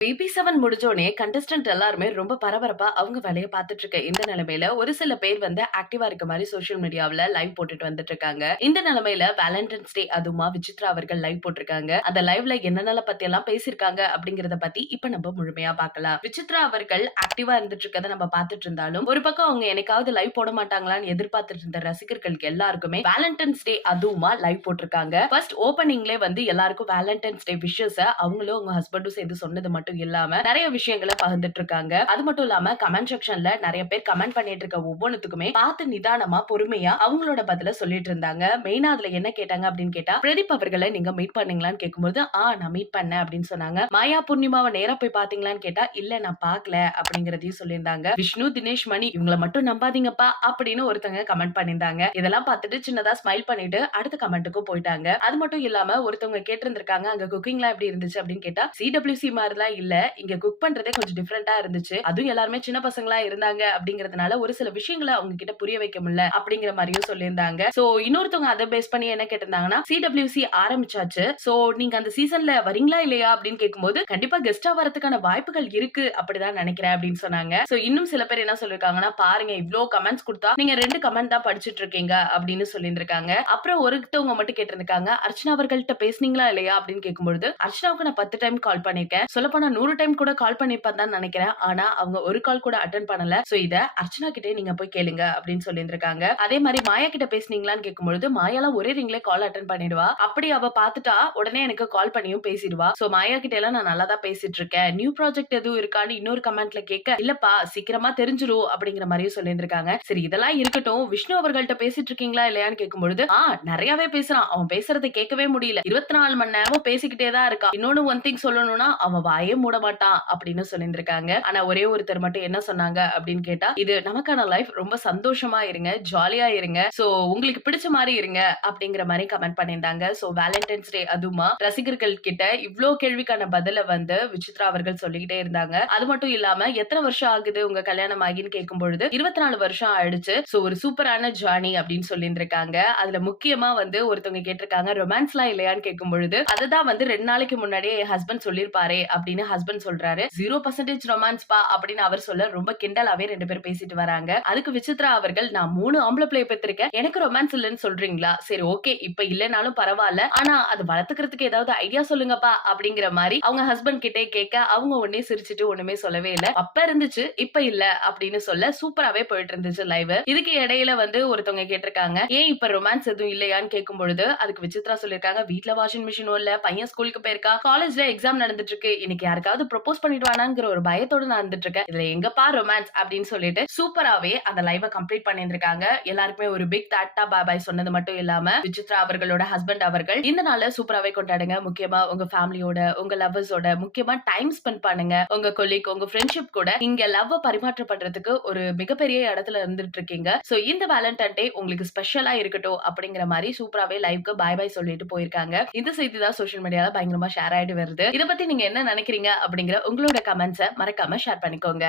BP7 முடிஞ்சோனே contestant எல்லாருமே ரொம்ப பரபரப்பா அவங்க வேலைய பார்த்துட்டு இருக்க இந்த நிலைமையில ஒரு சில பேர் வந்து ஆக்டிவா இருக்க மாரி சோசியல் மீடியாவுல லைவ் போட்டுட்டு வந்துட்டு இருக்காங்க. இந்த நிலைமையில வேலண்டைன்ஸ் டே அதுவுமா விசித்ரா அவர்கள் லைவ் போட்டிருக்காங்க. அந்த லைவ்ல என்னென்ன பத்தி எல்லாம் பேசியிருக்காங்க அப்படிங்கறத பத்தி இப்ப நம்ம முழுமையா பார்க்கலாம். விசித்ரா அவர்கள் ஆக்டிவா இருந்துட்டு இருக்கத நம்ம பார்த்துட்டு இருந்தாலும், ஒரு பக்கம் அவங்க என்னைக்காவது லைவ் போட மாட்டாங்களான்னு எதிர்பார்த்துட்டு இருந்த ரசிகர்களுக்கு எல்லாருக்குமே வேலண்டைன்ஸ் டே அதுவுமா லைவ் போட்டிருக்காங்க. ஃபர்ஸ்ட் ஓப்பனிங்லே வந்து எல்லாருக்கும் வேலண்டைன்ஸ் டே விஷஸ் அவங்களும் அவங்க ஹஸ்பண்டும் சேர்ந்து சொன்னது மட்டும் இல்லாம நிறைய விஷயங்களை பகிர்ந்துட்டு இருக்காங்க. அது மட்டும் இல்லாம கமெண்ட் செக்ஷன்ல நிறைய பேர் கமெண்ட் பண்ணிட்டு இருக்க ஒவ்வொன்னுத்துக்குமே பார்த்து நிதானமா பொறுமையா அவங்களோட பதில சொல்லிட்டு இருந்தாங்க. மெயினா அதுல என்ன கேட்டாங்க அப்படின்னு கேட்டா, பிரதீப் அவர்களை நீங்க மீட் பண்ணீங்களான்னு கேட்கும்போது நான் மீட் பண்ணேன் அப்படின்னு சொன்னாங்க. மாயா பூர்ணிமாவை நேரா போய் பாத்தீங்களான்னு கேட்டா, இல்ல நான் பாக்கல அப்படிங்கறதையும் சொல்லியிருந்தாங்க. விஷ்ணு, தினேஷ், மணி இவங்கள மட்டும் நம்பாதீங்கப்பா அப்படின்னு ஒருத்தங்க கமெண்ட் பண்ணியிருந்தாங்க. இதெல்லாம் பார்த்துட்டு சின்னதா ஸ்மைல் பண்ணிட்டு அடுத்த கமெண்ட்டுக்கும் போயிட்டாங்க. அது மட்டும் இல்லாம ஒருத்தவங்க கேட்டிருந்திருக்காங்க, அங்க குக்கிங்லாம் எப்படி இருந்துச்சு அப்படின்னு கேட்டா, CWC மாதிரிலாம் இல்ல, இங்க குக் பண்றதே கொஞ்சம் டிஃபரெண்டா இருந்துச்சு. அதுவும் எல்லாருமே சின்ன பசங்களா இருந்தாங்க அப்படிங்கறதுனால ஒரு சில விஷயங்களை அவங்க கிட்ட புரிய வைக்க முடியல அப்படிங்கிற மாதிரியும் சொல்லியிருந்தாங்க. சோ இன்னொருத்தவங்க அதை பேஸ் பண்ணி என்ன கேட்டிருந்தாங்கன்னா, CWC ஆரம்பிச்சாச்சு, சோ நீங்க அந்த சீசன்ல வரீங்களா இல்லையா அப்படின்னு கேட்கும்போது, கண்டிப்பா கெஸ்டா வரதுக்கான வாய்ப்புகள் இருக்கு அப்படிதான் நினைக்கிறேன் அப்படின்னு சொன்னாங்க. சோ இன்னும் சில பேர் என்ன சொல்லிருக்காங்கன்னா, பாருங்க இவ்ளோ கமெண்ட்ஸ் கொடுத்தா நீங்க 2 கமெண்ட் தான் படிச்சிட்டு இருக்கீங்க அப்படின்னு சொல்லியிருந்திருக்காங்க. அப்புறம் ஒருத்தவங்க மட்டும் கேட்டிருக்காங்க, அர்ச்சனா அவர்கள்ட்ட பேசுனீங்களா இல்லையா அப்படின்னு கேட்கும்போது, அர்ச்சனாவுக்கு நான் 10 டைம் கால் பண்ணிருக்கேன், சொல்லப்போனா 100 டைம் கூட கால் பண்ணிருப்பேன் தான் நினைக்கிறேன். ஆனா அவங்க ஒரு கால் கூட அட்டெண்ட் பண்ணல. சோ இத அர்ச்சனா கிட்டே நீங்க போய் கேளுங்க அப்படின்னு சொல்லியிருந்திருக்காங்க. அதே மாதிரி மாயா கிட்ட பேசுனீங்களான்னு கேட்கும்பொழுது, மாயாலாம் ஒரே ரிங்ல கால் அட்டெண்ட் பண்ணிடுவா. அப்படி அவ பாத்துட்டா உடனே எனக்கு கால் பண்ணியும் பேசிடுவா. சோ மாயா கிட்ட எல்லாம் நான் நல்லா தான் பேசிட்டு இருக்கேன். நியூ ப்ராஜெக்ட் எதுவும் இருக்கான்னு இன்னொரு கமெண்ட்ல கேட்க, இல்லப்பா சீக்கிரமா தெரிஞ்சிரும் அப்படிங்கிற மாதிரியும் சொல்லியிருந்திருக்காங்க. சரி இதெல்லாம் இருக்கட்டும், விஷ்ணு அவர்கள்ட்ட பேசிட்டு இருக்கீங்களா இல்லையான்னு கேட்கும்பொழுது, நிறையவே பேசுறான், அவன் பேசுறதை கேட்கவே முடியல, 24 மணி நேரமும் பேசிக்கிட்டே தான் இருக்கான். இன்னொன்னு ஒன் திங் சொல்லணும்னா, அவன் வாயே மூட மாட்டான் அப்படின்னு சொல்லியிருந்திருக்காங்க. ஆனா ஒரே ஒருத்தர் மட்டும் என்ன சொன்னாங்க அப்படின்னு கேட்டா, இது நமக்கான லைஃப், ரொம்ப சந்தோஷமா இருங்க, ஜாலியா இருங்க, சோ உங்களுக்கு பிடிச்ச மாதிரி இருங்க அப்படிங்கிற மாதிரி கமெண்ட் பண்ணியிருந்தாங்க. சோ வேலண்டைன்ஸ் டே அதுமா ரசிகர்கள் கிட்ட இவ்ளோ கேள்விக்கான பதில வந்து விசித்ரா அவர்கள் சொல்லிக்கிட்டே இருந்தாங்க. அது மட்டும் இல்லாம எத்தனை வருஷம் ஆகுது உங்க கல்யாணம் ஆகின்னு கேட்கும் பொழுது 24 வருஷம் ஆயிடுச்சு, சோ ஒரு சூப்பரான ஜர்னி அப்படின்னு சொல்லியிருந்திருக்காங்க. அதுல முக்கியமா வந்து ஒருத்தவங்க கேட்டிருக்காங்க, ரொமான்ஸ்லாம் இல்லையான்னு கேட்கும் பொழுது, அதுதான் வந்து 2 நாளைக்கு முன்னாடியே என் ஹஸ்பண்ட் சொல்லிருப்பாரே அப்படின்னு ஹஸ்பண்ட் சொல்றாரு. 0% ரொமான்ஸ் பா அப்படின்னு அவர் சொல்ல ரொம்ப கிண்டலாவே 2 பேரும் பேசிட்டு வராங்க. அதுக்கு விசித்ரா அவர்கள், நான் 3 ஆம்பளை பிள்ளை பெற்றிருக்கேன், எனக்கு ரொமான்ஸ் இல்லன்னு சொல்றீங்களா? சரி ஓகே, இப்ப இல்லனாலும் பரவாயில்ல, ஆனா அது வளர்த்துக்கிறதுக்கு ஏதாவது ஐடியா சொல்லுங்கப்பா அப்படிங்கிற மாதிரி அவங்க ஹஸ்பண்ட் கிட்டே கேட்க, அவங்க உடனே சிரிச்சிட்டு ஒண்ணுமே சொல்லவே இல்ல. அப்ப இருந்துச்சு இப்ப இல்ல அப்படின்னு சொல்ல சூப்பராவே போயிட்டு இருந்துச்சு லைவ். இதுக்கு இடையில வந்து ஒருத்தவங்க கேட்டிருக்காங்க, ஏன் இப்ப ரொமான்ஸ் எதுவும் இல்லையான்னு கேட்கும் பொழுது அதுக்கு விசித்ரா சொல்லிருக்காங்க, வீட்ல வாஷிங் மிஷினும் இல்ல, பையன் ஸ்கூலுக்கு போயிருக்கா, காலேஜ்ல எக்ஸாம் நடந்துட்டு இருக்கு, இன்னைக்கு யாருக்காவது ப்ரொபோஸ் பண்ணிடுவானாங்கிற ஒரு பயத்தோட நான் இருந்துட்டு இருக்கேன், இதுல எங்கப்பா ரொமான்ஸ் அப்படின்னு சொல்லிட்டு சூப்பராவே அந்த லைவ கம்ப்ளீட் பண்ணியிருந்திருக்காங்க. எல்லாருக்குமே ஒரு பிக் டாட்டா பாய் பாய் சொன்னது மட்டும் இல்லாம விசித்ரா அவர்களோட ஹஸ்பண்ட் அவர்கள் இந்த நாள சூப்பராவே கொண்டாடுங்க. முக்கியமா உங்க ஃபேமிலியோட, உங்க லவ்வர்ஸோட முக்கியமா டைம் ஸ்பெண்ட் பண்ணுங்க. உங்க கொலீக், உங்க ஃப்ரெண்ட்ஷிப் கூட இங்க லவ் பரிமாற்றம் பண்றதுக்கு ஒரு மிகப்பெரிய இடத்துல இருந்துட்டு இருக்கீங்க. சோ இந்த வேலண்டைன் டே உங்களுக்கு ஸ்பெஷலா இருக்கட்டும் அப்படிங்கிற மாதிரி சூப்பராவே லைவ்க்கு பாய் பாய் சொல்லிட்டு போயிருக்காங்க. இந்த செய்தி தான் சோசியல் மீடியால பயங்கரமா ஷேர் ஆயிட்டு வருது. இத பத்தி நீங்க என்ன நினைக்கிறீங்க அப்படிங்கிற உங்களோட கமெண்ட்ஸ மறக்காம ஷேர் பண்ணிக்கோங்க.